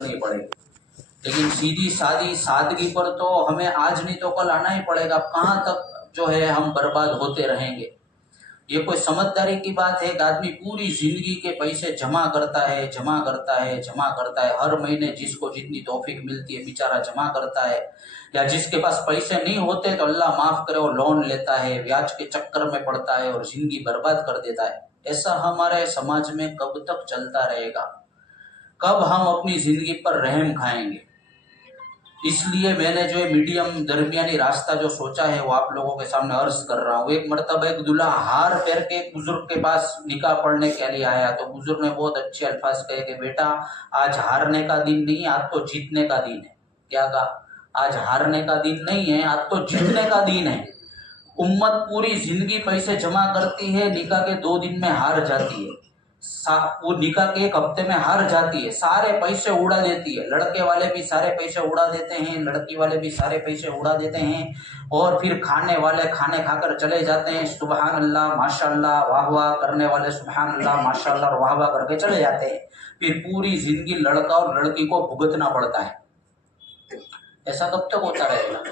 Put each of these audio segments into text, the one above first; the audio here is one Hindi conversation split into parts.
नहीं पड़ेगी। लेकिन सीधी सादी सादगी पर तो हमें आज नहीं तो कल आना ही पड़ेगा। कहाँ तक जो है हम बर्बाद होते रहेंगे। ये कोई समझदारी की बात है? एक आदमी पूरी जिंदगी के पैसे जमा करता है, जमा करता है, जमा करता है, हर महीने जिसको जितनी तौफीक मिलती है बेचारा जमा करता है। या जिसके पास पैसे नहीं होते तो अल्लाह माफ करे वो लोन लेता है, ब्याज के चक्कर में पड़ता है और जिंदगी बर्बाद कर देता है। ऐसा हमारे समाज में कब तक चलता रहेगा? कब हम अपनी जिंदगी पर रहम खाएंगे? इसलिए मैंने जो मीडियम दरमियानी रास्ता जो सोचा है वो आप लोगों के सामने अर्ज कर रहा हूँ। एक मर्तबा एक दूल्हा हार पहन के एक बुजुर्ग के पास निकाह पढ़ने के लिए आया, तो बुजुर्ग ने बहुत अच्छे अल्फाज कहे कि बेटा आज हारने का दिन नहीं है, आज तो जीतने का दिन है। क्या कहा? आज हारने का दिन नहीं है, आज तो जीतने का दिन है। उम्मत पूरी जिंदगी पैसे जमा करती है, निकाह के 2 दिन में हार जाती है। वो निकाह के 1 हफ्ते में हार जाती है, सारे पैसे उड़ा देती है। लड़के वाले भी सारे पैसे उड़ा देते हैं, लड़की वाले भी सारे पैसे उड़ा देते हैं। और फिर खाने वाले खाने खाकर चले जाते हैं, सुबहान अल्लाह माशाअल्लाह वाह वाह करने वाले सुबहान अल्लाह माशाअल्लाह और वाह वाह करके चले जाते हैं। फिर पूरी जिंदगी लड़का और लड़की को भुगतना पड़ता है। ऐसा कब तक होता रहेगा?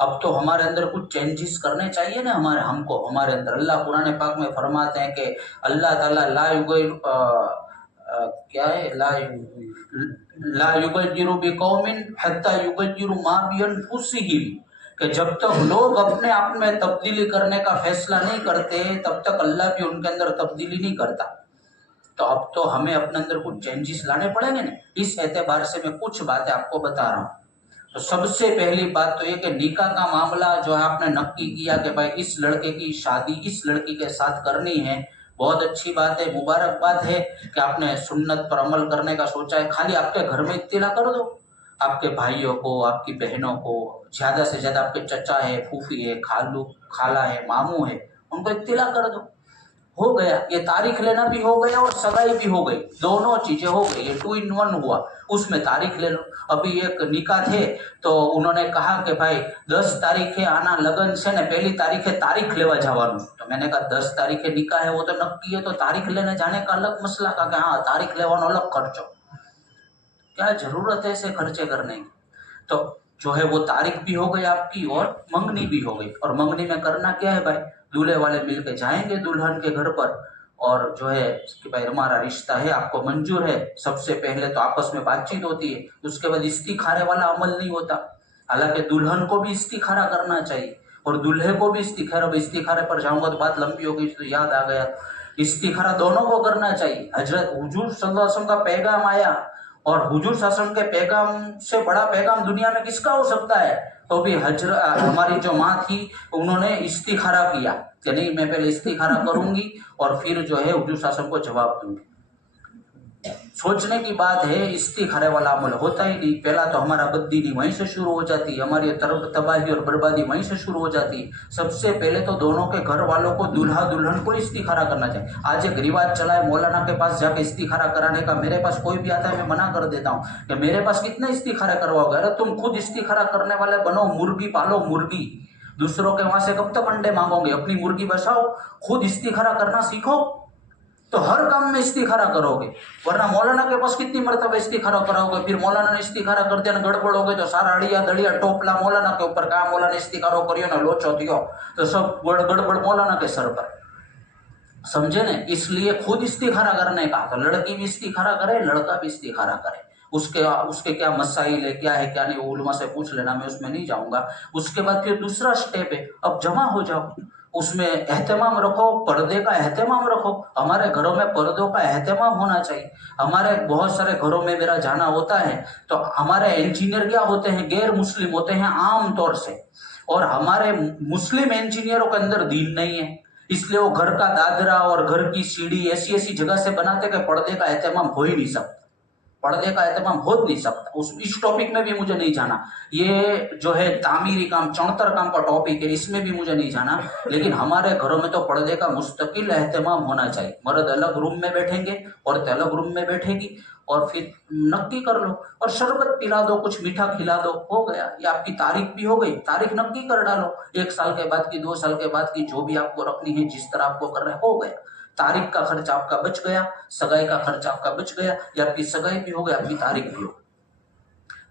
अब तो हमारे अंदर कुछ चेंजेस करने चाहिए ना हमारे अंदर। अल्लाह कुरान पाक में फरमाते हैं कि अल्लाह ताला क्या है, ला युगय्यिरु बिकौमिन हत्ता युगय्यिरु मा बिअनफुसिहिम, कि जब तक लोग अपने आप में तब्दीली करने का फैसला नहीं करते तब तक अल्लाह भी उनके अंदर तब्दीली नहीं करता। तो अब तो हमें अपने अंदर कुछ चेंजेस लाने पड़ेंगे ना। इस एतबार से मैं कुछ बातें आपको बता रहा हूँ। तो सबसे पहली बात तो ये कि निकाह का मामला जो है आपने नक्की किया कि भाई इस लड़के की शादी इस लड़की के साथ करनी है, बहुत अच्छी बात है, मुबारकबाद है कि आपने सुन्नत पर अमल करने का सोचा है। खाली आपके घर में इत्तिला कर दो, आपके भाइयों को, आपकी बहनों को, ज्यादा से ज्यादा आपके चचा है, फूफी है, खालू खाला है, मामू है, उनको इत्तिला कर दो, हो गया। ये तारीख लेना भी हो गया और सगाई भी हो गई, दोनों चीजें हो गई, ये 2 in 1 हुआ। उसमें तारीख ले लो। अभी एक निकाह थे तो उन्होंने कहा कि भाई 10 तारीखे आना लगन से ने, पहली तारीखे तारीख लेवा जावानु। तो मैंने कहा 10 तारीखे निकाह है वो तो नक्की है, तो तारीख लेने जाने का अलग मसला का, हाँ तारीख लेवानो अलग खर्चो, क्या जरूरत है ऐसे खर्चे करने की? तो जो है वो तारीख भी हो गई आपकी और मंगनी भी हो गई। और मंगनी में करना क्या है भाई, दूल्हे वाले मिलके जाएंगे दुल्हन के घर पर और जो है कि भाई हमारा रिश्ता है, आपको मंजूर है। सबसे पहले तो आपस में बातचीत होती है, उसके बाद इस्तिखारे वाला अमल नहीं होता। हालांकि दुल्हन को भी इस्तिखारा करना चाहिए और दूल्हे को भी इस्तिखारा। अब इस्तिखारे पर जाऊंगा तो बात लंबी हो गई, तो याद आ गया, इस्तिखारा दोनों को करना चाहिए। हजरत हुजूर सल्लल्लाहु अलैहि वसल्लम का पैगाम आया और हुजूर शासन के पैगाम से बड़ा पैगाम दुनिया में किसका हो सकता है? तो भी हमारी जो माँ थी उन्होंने इस्तिखारा किया कि नहीं मैं पहले इस्तिखारा करूंगी और फिर जो है हुजूर शासन को जवाब दूंगी। सोचने की बात है, इस्तिखारे वाला अमल होता ही नहीं। पहला तो हमारा बददीनी वहीं से शुरू हो जाती है, हमारी तबाही और बर्बादी वहीं से शुरू हो जाती है। सबसे पहले तो दोनों के घर वालों को, दूल्हा दुल्हन को इस्तिखारा करना चाहिए। आज एक रिवाज चला है मौलाना के पास जाके इस्तिखारा कराने का। मेरे पास कोई भी आता है मैं मना कर देता हूँ कि मेरे पास कितना इस्तिखारा करवाओगे? अरे तुम खुद इस्तिखारा करने वाले बनो, मुर्गी पालो मुर्गी। दूसरों के वहां से कब तक अंडे मांगोगे? अपनी मुर्गी बचाओ, खुद इस्तिखारा करना सीखो, तो हर काम में इस्तिखारा करोगे। वरना मौलाना के पास कितनी मरतबा इस्तिखारा कराओगे? फिर मौलाना ने इस्तिखारा कर दिया, गड़बड़ हो गई तो सारा अड़िया दड़िया टोपला मौलाना के ऊपर, कहा मौलाना इस्तिखारो करियो ना लोचो दियो, तो सब गड़बड़ मौलाना के सर पर। समझे ने? इसलिए खुद इस्तिखारा करने का, तो लड़की भी इस्तिखारा करे, लड़का भी इस्तिखारा करे। उसके क्या मसाइल है, क्या है क्या नहीं, वो उलमा से पूछ लेना, मैं उसमें नहीं जाऊंगा। उसके बाद फिर दूसरा स्टेप है, अब जमा हो जाओ, उसमें एहतमाम रखो, पर्दे का एहतमाम रखो। हमारे घरों में पर्दों का एहतमाम होना चाहिए। हमारे बहुत सारे घरों में मेरा जाना होता है तो हमारे इंजीनियर क्या होते हैं, गैर मुस्लिम होते हैं आम तौर से, और हमारे मुस्लिम इंजीनियरों के अंदर दीन नहीं है। इसलिए वो घर का दादरा और घर की सीढ़ी ऐसी ऐसी जगह से बनाते कि पर्दे का एहतमाम हो ही नहीं सकता, पर्दे का एहतमाम हो नहीं सकता। इस टॉपिक में भी मुझे नहीं जाना, ये जो है तामीरी काम, चौतर काम का टॉपिक है, इसमें भी मुझे नहीं जाना। लेकिन हमारे घरों में तो पर्दे का मुस्तकिल एहतमाम होना चाहिए। मर्द अलग रूम में बैठेंगे, औरत अलग रूम में बैठेगी, और फिर नक्की कर लो और शरबत पिला दो, कुछ मीठा खिला दो, हो गया। ये आपकी तारीख भी हो गई, तारीख नक्की कर डालो, 1 साल के बाद की, 2 साल के बाद की, जो भी आपको रखनी है, जिस तरह आपको कर रहे हो गया। तारीख का खर्च आपका बच गया, सगाई का खर्च आपका बच गया, या आपकी सगाई भी हो गई, आपकी तारीख भी हो।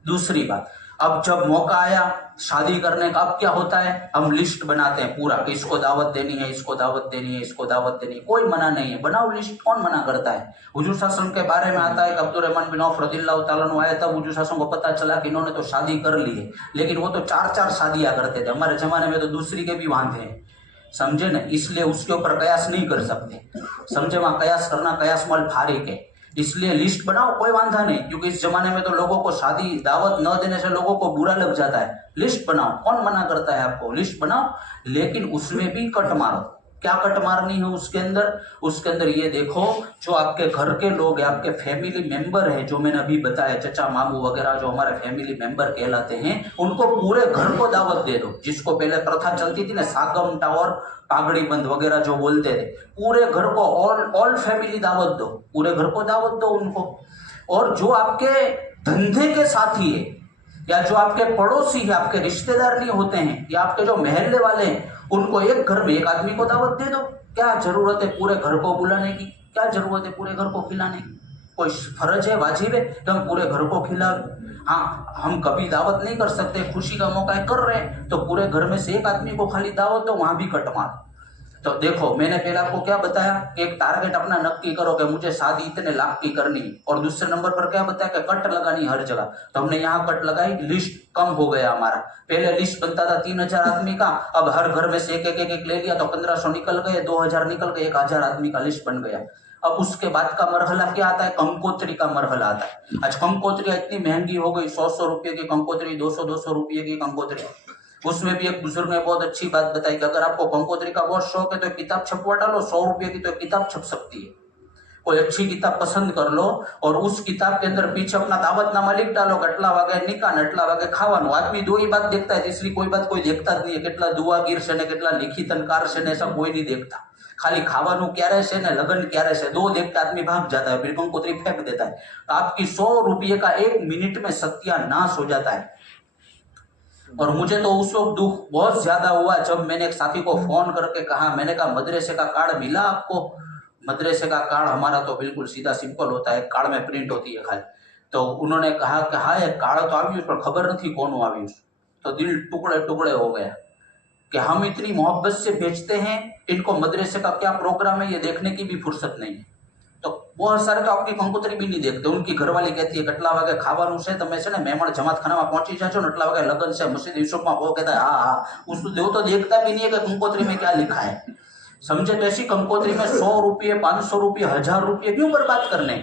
दूसरी बात, अब जब मौका आया शादी करने का, अब क्या होता है, हम लिस्ट बनाते हैं पूरा कि इसको दावत देनी है, इसको दावत देनी है, इसको दावत देनी है। कोई मना नहीं है, बनाओ लिस्ट, कौन मना करता है। हुजूर सल्लल्लाहु के बारे में आता है कि अब्दुर्रहमान बिन औफ रज़ियल्लाहु ताला अन्हु आया, तब हुजूर सल्लल्लाहु को पता चला कि इन्होंने तो शादी कर ली है, लेकिन वो तो 4-4 शादियां करते थे। हमारे जमाने में तो दूसरी के भी वांधे हैं, समझे ना, इसलिए उसके ऊपर कयास नहीं कर सकते, समझे। वहां कयास करना कयास मल फारिक है, इसलिए लिस्ट बनाओ, कोई वांधा नहीं। क्योंकि इस जमाने में तो लोगों को शादी दावत न देने से लोगों को बुरा लग जाता है। लिस्ट बनाओ, कौन मना करता है आपको, लिस्ट बनाओ, लेकिन उसमें भी कट मारो। क्या कट मारनी है उसके अंदर ये देखो, जो आपके घर के लोग हैं, आपके फैमिली मेंबर हैं, जो मैंने अभी बताया, चचा मामू वगैरह जो हमारे फैमिली मेंबर कहलाते हैं, उनको पूरे घर को दावत दे दो। जिसको पहले प्रथा चलती थी ना, सागमटा और पागड़ी बंद वगैरह जो बोलते थे, पूरे घर को ऑल फैमिली दावत दो, पूरे घर को दावत दो उनको। और जो आपके धंधे के साथी है या जो आपके पड़ोसी है, आपके रिश्तेदार नहीं होते हैं, या आपके जो महल्ले वाले हैं, उनको एक घर में एक आदमी को दावत दे दो। क्या जरूरत है पूरे घर को बुलाने की, क्या जरूरत है पूरे घर को खिलाने की। कोई फर्ज है, वाजिब है कि हम पूरे घर को खिला। हाँ, हम कभी दावत नहीं कर सकते, खुशी का मौका है कर रहे हैं, तो पूरे घर में से एक आदमी को खाली दावत दो, वहां भी कट मार। तो देखो, मैंने पहले आपको क्या बताया कि एक टारगेट अपना नक्की करो कि मुझे शादी इतने लाख की करनी, और दूसरे नंबर पर क्या बताया कि कट लगानी हर जगह। तो हमने यहाँ कट लगाई, लिस्ट कम हो गया हमारा। पहले लिस्ट बनता था 3000 आदमी का, अब हर घर में से एक एक ले लिया तो 1500 निकल गए, 2000 निकल गए, 1000 आदमी का लिस्ट बन गया। अब उसके बाद का मरहला क्या आता है, कंकोत्री का मरहला आता है। आज कंकोत्रियां इतनी महंगी हो गई, 100 रुपये की कंकोत्री, 200 रुपये की कंकोत्री। उसमें भी एक बुजुर्ग ने बहुत अच्छी बात बताई कि अगर आपको कंकोत्री का बहुत शौक है तो किताब छपवा डालो, 100 रुपये की तो किताब छप सकती है। कोई अच्छी किताब पसंद कर लो और उस किताब के अंदर पीछे अपना दावतनामा लिख डालो, कटला वागे निका नटला वागे खावानो। आदमी दो ही बात देखता है, तीसरी कोई बात कोई देखता नहीं है। કેટલા દુઆગીર છે ને કેટલા लिखितनकार છે ને, ऐसा कोई नहीं देखता। खाली खावानु क्यारे से ने लगन क्यारे से, दो देखता आदमी भाग जाता है, फिर कंकोत्री फेंक देता है। तो आपकी 100 रुपये का 1 मिनट में सत्यानाश हो जाता है। और मुझे तो उस वक्त दुख बहुत ज्यादा हुआ जब मैंने एक साथी को फोन करके कहा, मैंने कहा मदरसे का कार्ड मिला आपको। मदरसे का कार्ड हमारा तो बिल्कुल सीधा सिंपल होता है, कार्ड में प्रिंट होती है खाली। तो उन्होंने कहा कि हाँ, एक कार्ड तो आव्યું पर खबर नहीं कोनु आव्યું। तो दिल टुकड़े टुकड़े हो गया कि हम इतनी मोहब्बत से भेजते हैं, इनको मदरसे का क्या प्रोग्राम है ये देखने की भी फुर्सत नहीं है। तो बहुत सारे तो आपकी कंकोत्री भी नहीं देखते। उनकी घरवाली कहती है કેટલા વાગે ખાવાનું છે, તમે છે ને મહેમાન જમાતખાનામાં પહોંચી જાજો ને, એટલા વાગે લગન છે મસ્જિદ यूसुफમાં। वो कहता है हाँ, वो तो देखता भी नहीं है कि कंकोत्री में क्या लिखा है, समझे। तो ऐसी कंकोत्री में 100 रुपये, 500 रुपये, 1000 रुपये क्यों बर्बाद करने,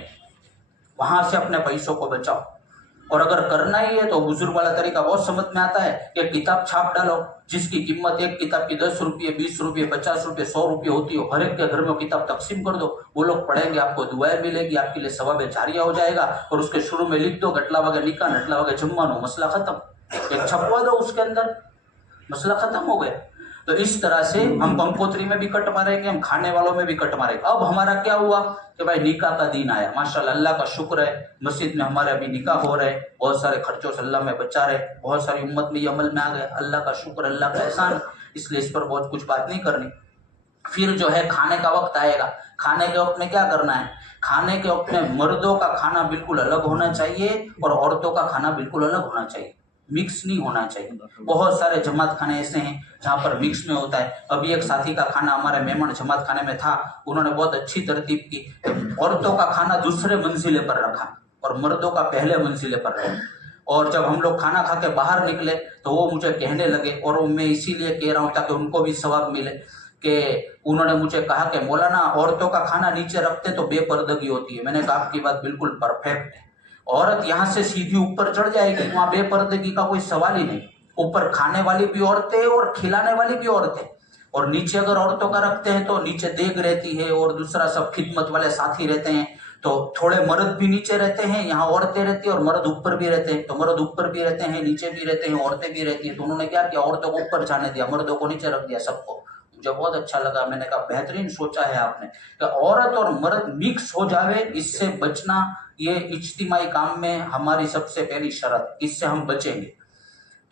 वहां से अपने पैसों को बचाओ। और अगर करना ही है तो बुजुर्ग वाला तरीका बहुत समझ में आता है कि किताब छाप डालो, जिसकी कीमत एक किताब की 10 रुपये, 20 रुपये, 50 रुपये, 100 रुपये होती हो, हर एक के घर में किताब तकसीम कर दो। वो लोग पढ़ेंगे, आपको दुआएं मिलेगी, आपके लिए सवाब जारिया हो जाएगा। और उसके शुरू में लिख दो गटला वगैरह निका नटला वगैरह जम्मानो, मसला खत्म। एक छपवा दो उसके अंदर, मसला खत्म हो गया। तो इस तरह से हम कंकोत्री में भी कट मारेंगे, हम खाने वालों में भी कट मारेंगे। अब हमारा क्या हुआ कि भाई निकाह का दिन आया, माशाल्लाह, अल्लाह का शुक्र है, मस्जिद में हमारे अभी निकाह हो रहे, बहुत सारे खर्चों से अल्लाह में बचा रहे, बहुत सारी उम्मत में ये अमल में आ गए। अल्लाह का शुक्र, अल्लाह का एहसान, इसलिए इस पर बहुत कुछ बात नहीं करनी। फिर जो है खाने का वक्त आएगा। खाने के वक्त में क्या करना है, खाने के वक्त में मर्दों का खाना बिल्कुल अलग होना चाहिए और औरतों का खाना बिल्कुल अलग होना चाहिए, मिक्स नहीं होना चाहिए। बहुत सारे जमात खाने ऐसे हैं जहाँ पर मिक्स में होता है। अभी एक साथी का खाना हमारे मेहमान जमात खाने में था, उन्होंने बहुत अच्छी तरतीब की, औरतों का खाना दूसरे मंजिले पर रखा और मर्दों का पहले मंजिले पर रखा। और जब हम लोग खाना खा के बाहर निकले तो वो मुझे कहने लगे, और मैं इसीलिए कह रहा हूँ ताकि उनको भी सवाब मिले, कि उन्होंने मुझे कहा कि मौलाना औरतों का खाना नीचे रखते तो बेपर्दगी होती है। मैंने कहा आपकी बात बिल्कुल परफेक्ट है, औरत यहाँ से सीधी ऊपर चढ़ जाएगी, वहां बेपर्दगी का कोई सवाल ही नहीं। ऊपर खाने वाली भी औरतें और खिलाने वाली भी औरतें, और नीचे अगर औरतों का रखते हैं तो नीचे देग रहती है और दूसरा सब खिदमत वाले साथी रहते हैं। तो थोड़े मर्द भी नीचे रहते हैं, यहाँ औरतें रहती है, और मर्द ऊपर भी रहते हैं। तो मर्द ऊपर भी रहते हैं, नीचे भी रहते हैं, औरतें भी रहती हैं। तो उन्होंने क्या किया, औरतों को ऊपर जाने दिया, मर्दों को नीचे रख दिया सबको। मुझे बहुत अच्छा लगा, मैंने कहा बेहतरीन सोचा है आपने कि औरत और मर्द मिक्स हो जावे, इससे बचना ये इज्तिमाई काम में हमारी सबसे पहली शर्त, इससे हम बचेंगे।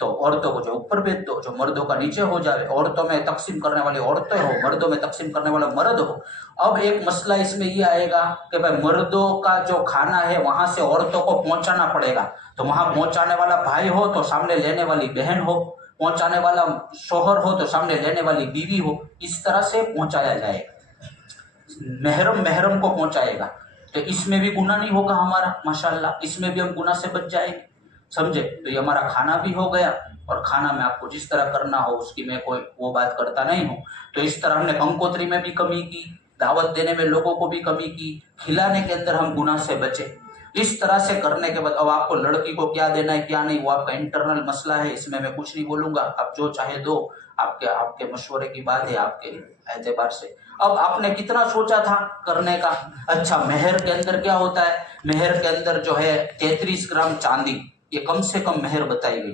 तो औरतों को जो ऊपर भेज दो, जो मर्दों का नीचे हो जाए, औरतों में तकसीम करने वाली औरतें हो, मर्दों में तकसीम करने वाला मर्द हो। अब एक मसला इसमें ये आएगा कि भाई मर्दों का जो खाना है वहां से औरतों को पहुंचाना पड़ेगा, तो वहां पहुंचाने वाला भाई हो तो सामने लेने वाली बहन हो, पहुंचाने वाला शोहर हो तो सामने लेने वाली बीवी हो, इस तरह से पहुंचाया जाएगा, महरम महरम को पहुंचाएगा। तो इसमें भी गुनाह नहीं होगा हमारा, माशाल्लाह, इसमें भी हम गुनाह से बच जाएंगे, समझे। तो ये हमारा खाना भी हो गया, और खाना में आपको जिस तरह करना हो उसकी मैं कोई वो बात करता नहीं हूँ। तो इस तरह हमने कंकोत्री में भी कमी की, दावत देने में लोगों को भी कमी की, खिलाने के अंदर हम गुनाह से बचे। इस तरह से करने के बाद अब आपको लड़की को क्या देना है क्या नहीं वो आपका इंटरनल मसला है, इसमें मैं कुछ नहीं बोलूंगा, आप जो चाहे दो, आपके आपके मशवरे की बात है, आपके एतबार से। अब आपने कितना सोचा था करने का? अच्छा, मेहर के अंदर क्या होता है? मेहर के अंदर जो है 33 ग्राम चांदी, ये कम से कम मेहर बताई गई।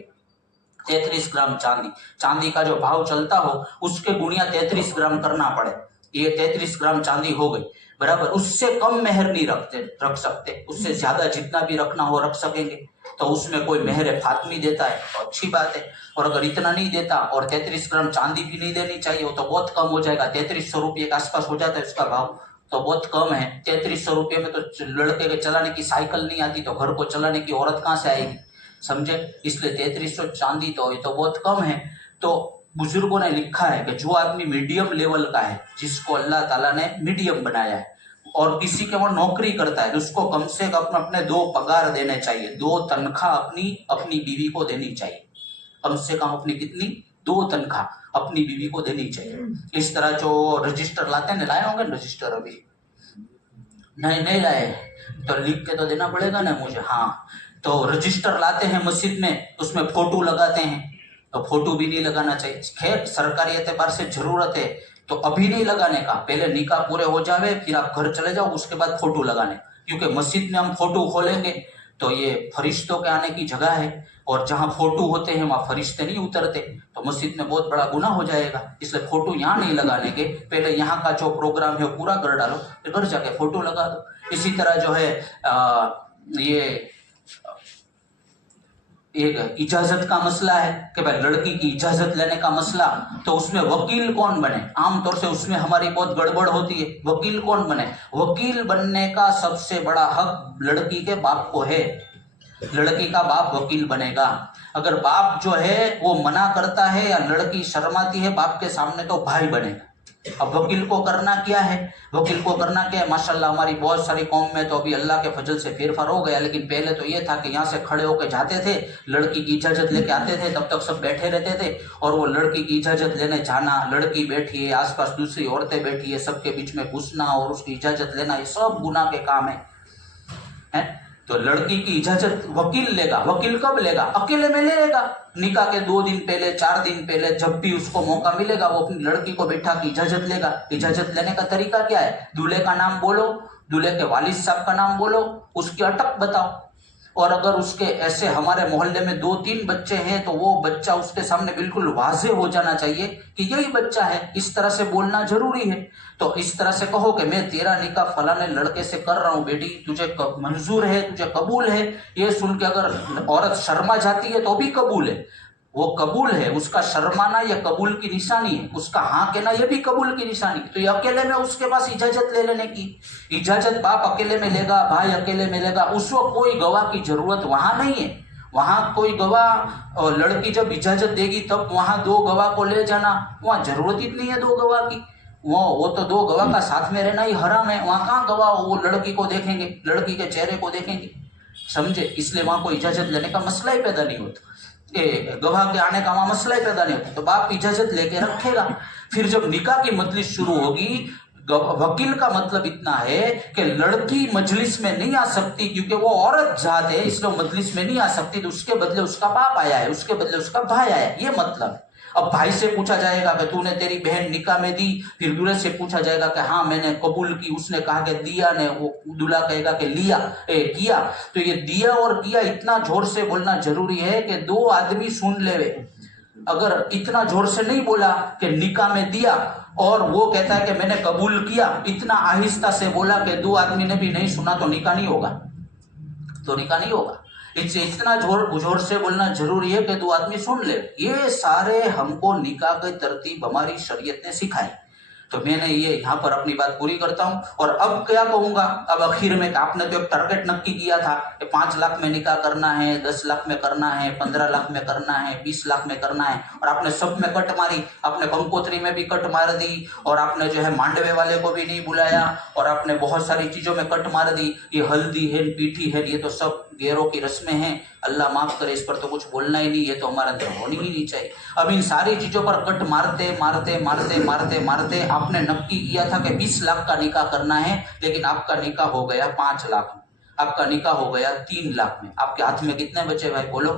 33 ग्राम चांदी, चांदी का जो भाव चलता हो उसके गुणिया 33 ग्राम करना पड़े, ये 33 ग्राम चांदी हो गई, बराबर। उससे कम मेहर नहीं रख सकते, उससे ज्यादा जितना भी रखना हो रख सकेंगे। तो उसमें कोई मेहर फातमी देता है तो अच्छी बात है, और अगर इतना नहीं देता और 33 ग्राम चांदी भी नहीं देनी चाहिए, वो तो बहुत कम हो जाएगा, 3300 रुपये के आसपास हो जाता है उसका भाव, तो बहुत कम है। 3300 रुपये में तो लड़के के चलाने की साइकिल नहीं आती, तो घर को चलाने की औरत कहाँ से आएगी, समझे। इसलिए 3300 चांदी तो ये तो बहुत कम है। तो बुजुर्गों ने लिखा है कि जो आदमी मीडियम लेवल का है, जिसको अल्लाह ताला ने मीडियम बनाया है, और किसी के वो नौकरी करता है, तो उसको कम से कम अपने 2 पगार देने चाहिए, 2 तनख्वाह अपनी बीवी को देनी चाहिए, कम से कम अपनी कितनी 2 तनख्वाह अपनी बीवी को देनी चाहिए। इस तरह जो रजिस्टर लाते हैं, लाए होंगे रजिस्टर? अभी नहीं लाए, तो लिख के तो देना पड़ेगा ना मुझे। हाँ, तो रजिस्टर लाते हैं मस्जिद में, उसमें फोटो लगाते हैं, तो फोटो भी नहीं लगाना चाहिए। खैर सरकारी एतबार से जरूरत है तो अभी नहीं लगाने का, पहले निकाह पूरे हो जावे फिर आप घर चले जाओ, उसके बाद फोटो लगाने, क्योंकि मस्जिद में हम फोटो खोलेंगे तो ये फरिश्तों के आने की जगह है, और जहाँ फोटो होते हैं वहाँ फरिश्ते नहीं उतरते, तो मस्जिद में बहुत बड़ा गुनाह हो जाएगा। इसलिए फोटो यहाँ नहीं लगाने के, पहले यहाँ का जो प्रोग्राम है वो पूरा कर डालो, फिर घर जाके फोटो लगा दो। इसी तरह जो है ये एक इजाजत का मसला है कि भाई लड़की की इजाजत लेने का मसला, तो उसमें वकील कौन बने? आमतौर से उसमें हमारी बहुत गड़बड़ होती है, वकील कौन बने? वकील बनने का सबसे बड़ा हक लड़की के बाप को है, लड़की का बाप वकील बनेगा। अगर बाप जो है वो मना करता है या लड़की शर्माती है बाप के सामने, तो भाई बनेगा। अब वकील को करना क्या है? वकील को करना क्या है? माशाल्लाह हमारी बहुत सारी कौम में तो अभी अल्लाह के फजल से फेरफार हो गया, लेकिन पहले तो ये था कि यहाँ से खड़े होकर जाते थे, लड़की की इजाजत लेके आते थे, तब तक सब बैठे रहते थे, और वो लड़की की इजाजत लेने जाना, लड़की बैठी है आसपास दूसरी औरतें बैठी है, सबके बीच में घुसना और उसकी इजाजत लेना, ये सब गुनाह के काम है? तो लड़की की इजाजत वकील लेगा। वकील कब लेगा? अकेले में ले लेगा, निकाह के 2 दिन पहले 4 दिन पहले, जब भी उसको मौका मिलेगा वो अपनी लड़की को बैठा के इजाजत लेगा। इजाजत लेने का तरीका क्या है? दूल्हे का नाम बोलो, दूल्हे के वालिद साहब का नाम बोलो, उसकी अटक बताओ, और अगर उसके ऐसे हमारे मोहल्ले में 2-3 बच्चे हैं तो वो बच्चा उसके सामने बिल्कुल वाज़ेह हो जाना चाहिए कि यही बच्चा है, इस तरह से बोलना जरूरी है। तो इस तरह से कहो कि मैं तेरा निकाह फलाने लड़के से कर रहा हूँ बेटी, तुझे मंजूर है, तुझे कबूल है। ये सुन के अगर औरत शर्मा जाती है तो भी कबूल है, वो कबूल है, उसका शर्माना या कबूल की निशानी है, उसका हाँ कहना यह भी कबूल की निशानी। तो ये अकेले में उसके पास इजाजत ले लेने की, इजाजत बाप अकेले में लेगा, भाई अकेले में लेगा, उसको कोई गवाह की जरूरत वहां नहीं है। वहां कोई गवाह, लड़की जब इजाजत देगी तब वहां 2 गवाह को ले जाना, वहां जरूरत ही नहीं है 2 गवाह की, वो तो 2 गवाह का साथ में रहना ही हराम है। वहां कहाँ गवाह वो लड़की को देखेंगे, लड़की के चेहरे को देखेंगे, समझे। इसलिए वहां कोई इजाजत लेने का मसला ही पैदा नहीं होता, गवाह के आने का वहां मसला ही पैदा नहीं होता। तो बाप इजाजत लेके रखेगा। फिर जब निकाह की मजलिस शुरू होगी, वकील का मतलब इतना है कि लड़की मजलिस में नहीं आ सकती, क्योंकि वो औरत जात है, इसलिए मजलिस में नहीं आ सकती, तो उसके बदले उसका बाप आया है, उसके बदले उसका भाई आया है, ये मतलब। अब भाई से पूछा जाएगा कि तूने तेरी बहन निकाह में दी, फिर दूल्हे से पूछा जाएगा कि हाँ मैंने कबूल की, उसने कहा कि दिया ने, वो दूल्हा कहेगा कि लिया किया। तो ये दिया और किया इतना जोर से बोलना जरूरी है कि 2 आदमी सुन लेवे। अगर इतना जोर से नहीं बोला कि निकाह में दिया और वो कहता है कि मैंने कबूल किया, इतना आहिस्ता से बोला कि 2 आदमी ने भी नहीं सुना, तो निकाह नहीं होगा, तो निकाह नहीं होगा। इतना जोर से बोलना जरूरी है कि 2 आदमी सुन ले। ये सारे हमको निकाह की तरतीब हमारी शरीयत ने सिखाई। तो मैंने ये यहाँ पर अपनी बात पूरी करता हूँ। और अब क्या कहूंगा, अब आखिर में आपने तो एक टारगेट नक्की किया था कि 5 लाख में निकाह करना है, 10 लाख में करना है, 15 लाख में करना है, 20 लाख में करना है, और आपने सब में कट मारी। आपने कंकोत्री में भी कट मार दी, और आपने जो है मांडवे वाले को भी नहीं बुलाया, और आपने बहुत सारी चीजों में कट मार दी। ये हल्दी है, पीठी है, ये तो सब गैरों की रस्में हैं। अल्लाह माफ करे, इस पर तो कुछ बोलना ही नहीं, ये तो हमारे अंदर होनी ही नहीं चाहिए। अब इन सारी चीजों पर कट मारते मारते मारते मारते मारते आपने नक्की किया था कि 20 लाख का निकाह करना है, लेकिन आपका निकाह हो गया 5 लाख में, आपका निकाह हो गया 3 लाख में। आपके हाथ में कितने बचे भाई बोलो?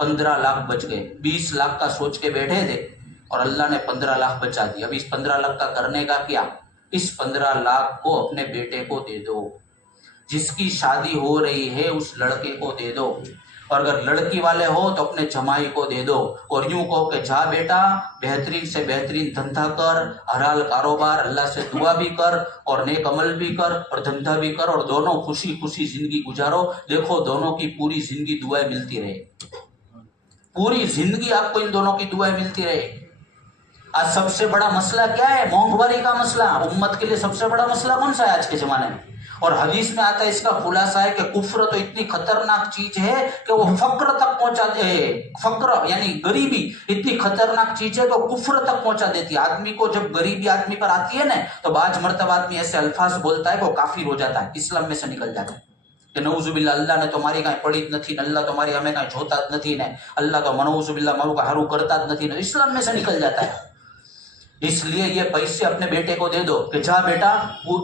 15 लाख बच गए। 20 लाख का सोच के बैठे थे और अल्लाह ने 15 लाख बचा दिया। अब इस 15 लाख का करने का क्या? इस 15 लाख को अपने बेटे को दे दो, जिसकी शादी हो रही है उस लड़के को दे दो, और अगर लड़की वाले हो तो अपने जमाई को दे दो। और यूं कहो कि जा बेटा, बेहतरीन से बेहतरीन धंधा कर, हलाल कारोबार, अल्लाह से दुआ भी कर और नेक अमल भी कर और धंधा भी कर, और दोनों खुशी खुशी जिंदगी गुजारो। देखो दोनों की पूरी जिंदगी दुआएं मिलती रहे, पूरी जिंदगी आपको इन दोनों की दुआएं मिलती रहे। आज सबसे बड़ा मसला क्या है? मोहंगवारी का मसला। उम्मत के लिए सबसे बड़ा मसला कौन सा है आज के जमाने में? और हदीस में आता है, इसका खुलासा है कि कुफ्र तो इतनी खतरनाक चीज है कि वो फक्र तक पहुंचाते हैं। फक्र यानी गरीबी इतनी खतरनाक चीज है कि कुफ्र तक पहुंचा देती है आदमी को। जब गरीबी आदमी पर आती है ना, तो बाज मर्तबा आदमी ऐसे अल्फाज बोलता है कि वो काफिर हो जाता है, इस्लाम में से निकल जाता है कि नऊजुबिल्लाह, अल्लाह ने तुम्हारी कहीं पड़ी नहीं, अल्लाह तुम्हारी हमें कहीं जोता नहीं, अल्लाह तो मनऊजुबिल्लाह मारू का हारू करता नहीं, इस्लाम में से निकल जाता है। इसलिए ये पैसे अपने बेटे को दे दो कि जा बेटा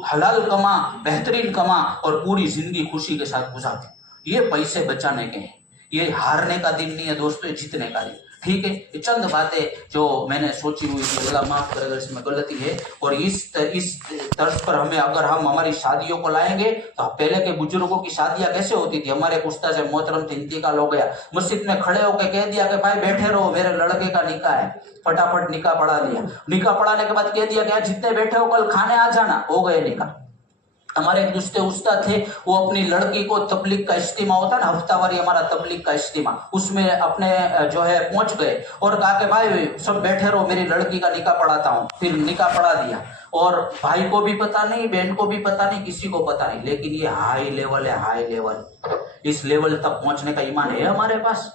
हलाल कमा, बेहतरीन कमा और पूरी जिंदगी खुशी के साथ गुजार। ये पैसे बचाने के हैं, ये हारने का दिन नहीं है दोस्तों, ये जीतने का दिन। ठीक है, ये चंद बातें जो मैंने सोची हुई थी, अल्लाह माफ करेगा इसमें गलती है। और इस तर्ज पर हमें अगर हम हमारी शादियों को लाएंगे तो पहले के बुजुर्गों की शादियां कैसे होती थी? हमारे उस्ताद से मोहतरम थे, इंतकाल हो गया, मस्जिद में खड़े होकर कह दिया कि भाई बैठे रहो, मेरे लड़के का निकाह है, फटाफट निकाह पढ़ा दिया। निकाह पढ़ाने के बाद कह दिया कि जितने बैठे हो कल खाने आ जाना, हो गए निकाह। हमारे एक दूसरे उस्ताद थे, वो अपनी लड़की को तबलीग का इज्तिमा होता है ना, हफ्तावारी हमारा तबलीग का इज्तिमा, उसमें अपने जो है पहुंच गए और कहा कि भाई सब बैठे रहो, मेरी लड़की का निकाह पढ़ाता हूँ। फिर निकाह पढ़ा दिया, और भाई को भी पता नहीं, बहन को भी पता नहीं, किसी को पता नहीं। लेकिन ये हाई लेवल है, हाई लेवल। इस लेवल तक पहुंचने का ईमान है हमारे पास?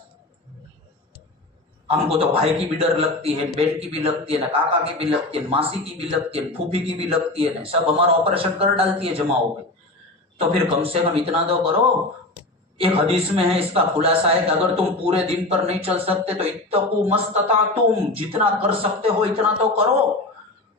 हमको तो भाई की भी डर लगती है, बहन की भी लगती है ना, काका की भी लगती है, मासी की भी लगती है, फूफी की भी लगती है ना, सब हमारा ऑपरेशन कर डालती है जमाओं पे। तो फिर कम से कम इतना तो करो। एक हदीस में है, इसका खुलासा है कि अगर तुम पूरे दिन पर नहीं चल सकते तो इत्तकू मस्ततातुम, जितना कर सकते हो इतना तो करो।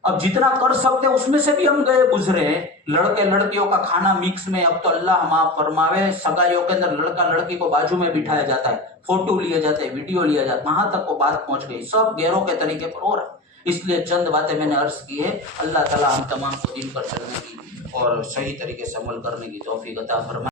अब जितना कर सकते उसमें से भी हम गए गुजरे। लड़के लड़कियों का खाना मिक्स में, अब तो अल्लाह माफ फरमावे, सगाइयों के अंदर लड़का लड़की को बाजू में बिठाया जाता है, फोटो लिए जाते हैं, वीडियो लिया जाता है, वहां तक वो बात पहुंच गई, सब गैरों के तरीके पर हो रहा है। इसलिए चंद बातें मैंने अर्ज की है। अल्लाह ताला हम तमाम को दिन पर चलने की और सही तरीके से अमल करने की तौफीक अता फरमाए।